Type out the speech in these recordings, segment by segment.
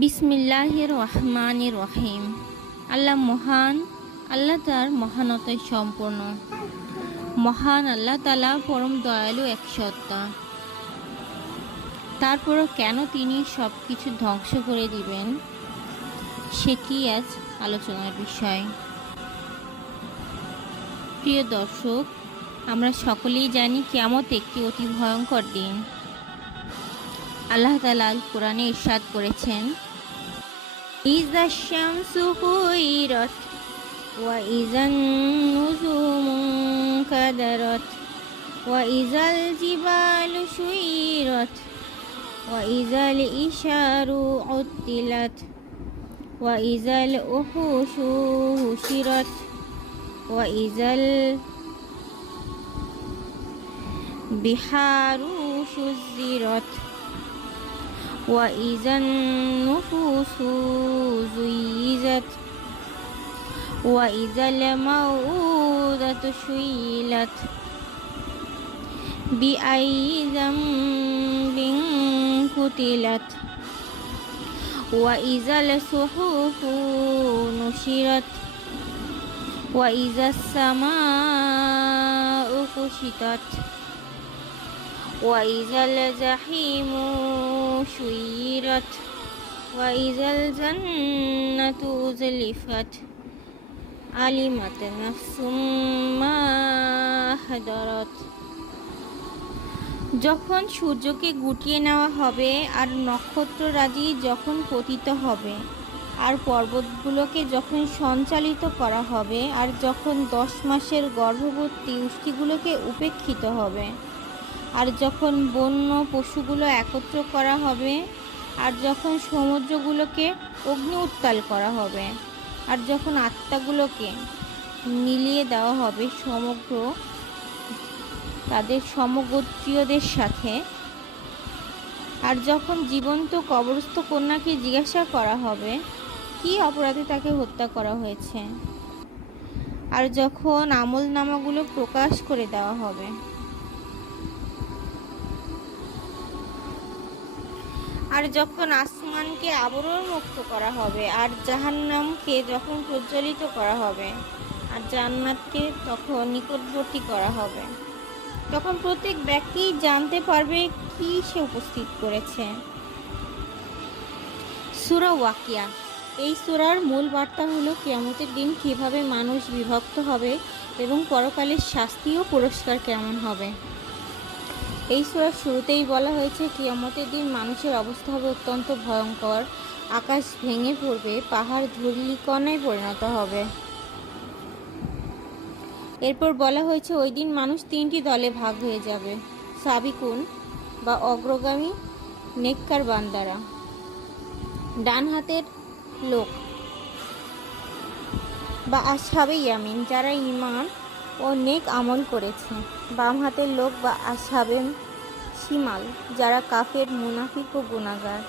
বিসমিল্লাহির রহমানির রহিম। আল্লাহ মহান, আল্লাহ তার মহানতায় সম্পূর্ণ। মহান আল্লাহ তাআলা পরম দয়ালু এক সত্তা। তারপরও কেন তিনি সব কিছু ধ্বংস করে দিবেন, সেটি আজ আলোচনার বিষয়। প্রিয় দর্শক, আমরা সকলেই জানি কিয়ামত একটি অতি ভয়ঙ্কর দিন। আল্লাহ তাআলা কোরআনে ইরশাদ করেছেন, ইযা শামসু কুইরাত ওয়া ইযান নুজুমু কাদারাত ওয়া ইযাল জিবালু সুইরাত ওয়া ইযাল ইশারু উত্তিলাত ওয়া ইযাল উহুশু হুশিরাত ওয়া ইযাল বিহারু সুজ্জিরাত ওয়া ইযান নুফুসু যুইজাত ওয়া ইযাল মাউদাতু সুইলাত বিআইয়ি যামবিন কুতিলাত ওয়া ইযাল সুহুফু নুশিরাত ওয়া ইযাস সামাউ কুশিতাত ওয়া ইযাল জাহিমু সুইরাত ওয়া ইযাল জান্নাতু উযলিফাত আলিমাত নাফসুম মা হাদারাত। যখন সূর্যকে গুটিয়ে নেওয়া হবে, আর নক্ষত্ররাজি যখন পতিত হবে, আর পর্বতগুলোকে যখন সঞ্চালিত করা হবে, আর যখন 10 মাসের গর্ভবতী উষ্ঠিগুলোকে উপেক্ষিত হবে, আর যখন বন্য পশুগুলো একত্র করা হবে, আর যখন সমুদ্রগুলোকে অগ্নি উত্তাল করা হবে, আর যখন আত্মাগুলোকে মিলিয়ে দেওয়া হবে তাদের সমগোত্রীয়দের সাথে, আর যখন জীবন্ত কবরস্থ কন্যাকে জিজ্ঞাসা করা হবে কি অপরাধে তাকে হত্যা করা হয়েছে, আর যখন আমলনামাগুলো প্রকাশ করে দেওয়া হবে, আর যখন আসমানকে আবরণ মুক্ত করা হবে, আর জাহান্নামকে যখন প্রজ্বলিত করা হবে, আর জান্নাতকে তখন নিকটবর্তী করা হবে, তখন প্রত্যেক ব্যক্তি জানতে পারবে কি সে উপস্থিত করেছে। সূরা ওয়াকিয়া। এই সূরার মূল বার্তা হলো কিয়ামতের দিন কিভাবে মানুষ বিভক্ত হবে এবং পরকালের শাস্তি ও পুরস্কার কেমন হবে। এই সূরার শুরুতেই বলা হয়েছে কিয়ামতের দিন মানুষের অবস্থা হবে অত্যন্ত ভয়ঙ্কর। আকাশ ভেঙে পড়বে, পাহাড় ধূলিকণায় পরিণত হবে। এরপর বলা হয়েছে ওই দিন মানুষ 3টি দলে ভাগ হয়ে যাবে। সাবিকুন বা অগ্রগামী নেককার বান্দারা, ডান হাতের লোক বা আসহাবে ইয়ামিন যারা ঈমান ও নেক আমল করেছে, বাম হাতের লোক বা আসহাবে শিমাল যারা কাফের, মুনাফিক ও গুনাহগার।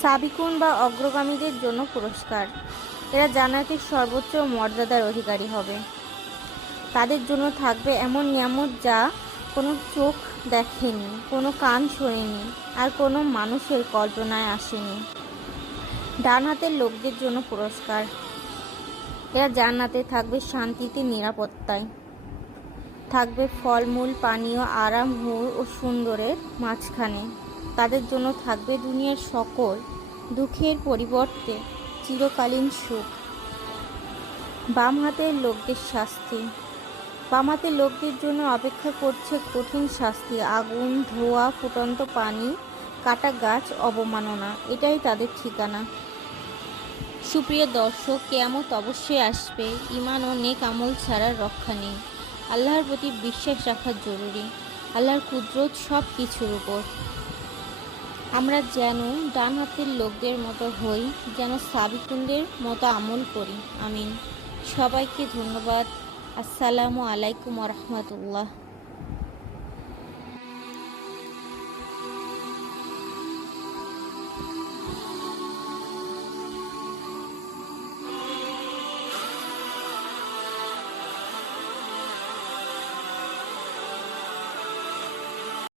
সাবিকুন বা অগ্রগামীদের জন্য পুরস্কার, এরা জান্নাতের সর্বোচ্চ মর্যাদার অধিকারী হবে। তাদের জন্য থাকবে এমন নিয়ামত যা কোনো চোখ দেখেনি, কোনো কান শোনেনি, আর কোনো মানুষের কল্পনায় আসেনি। ডান হাতের লোকদের জন্য পুরস্কার, এরা জান্নাতে থাকবে শান্তিতে, নিরাপত্তায় থাকবে, ফলমূল, পানীয়, আরাম, হুর ও সুন্দরের মাঝখানে। তাদের জন্য থাকবে দুনিয়ার সকল দুঃখের পরিবর্তে চিরকালীন সুখ। বাম হাতের লোকদের শাস্তি, বাম হাতের লোকদের জন্য অপেক্ষা করছে কঠিন শাস্তি, আগুন, ধোঁয়া, ফুটন্ত পানি, কাটা গাছ, অবমাননা, এটাই তাদের ঠিকানা। সুপ্রিয় দর্শক, কিয়ামত অবশ্যই আসবে। ঈমান ও নেক আমল ছাড়া রক্ষা নেই। আল্লাহর প্রতি বিশ্বাস রাখা জরুরি। আল্লাহর কুদরত সব কিছুর উপর। আমরা যেন ডান হাতের লোকদের মতো হই, যেন সাবিকুনদের মতো আমল করি। আমিন। সবাইকে ধন্যবাদ। আসসালামু আলাইকুম ওয়া রাহমাতুল্লাহ।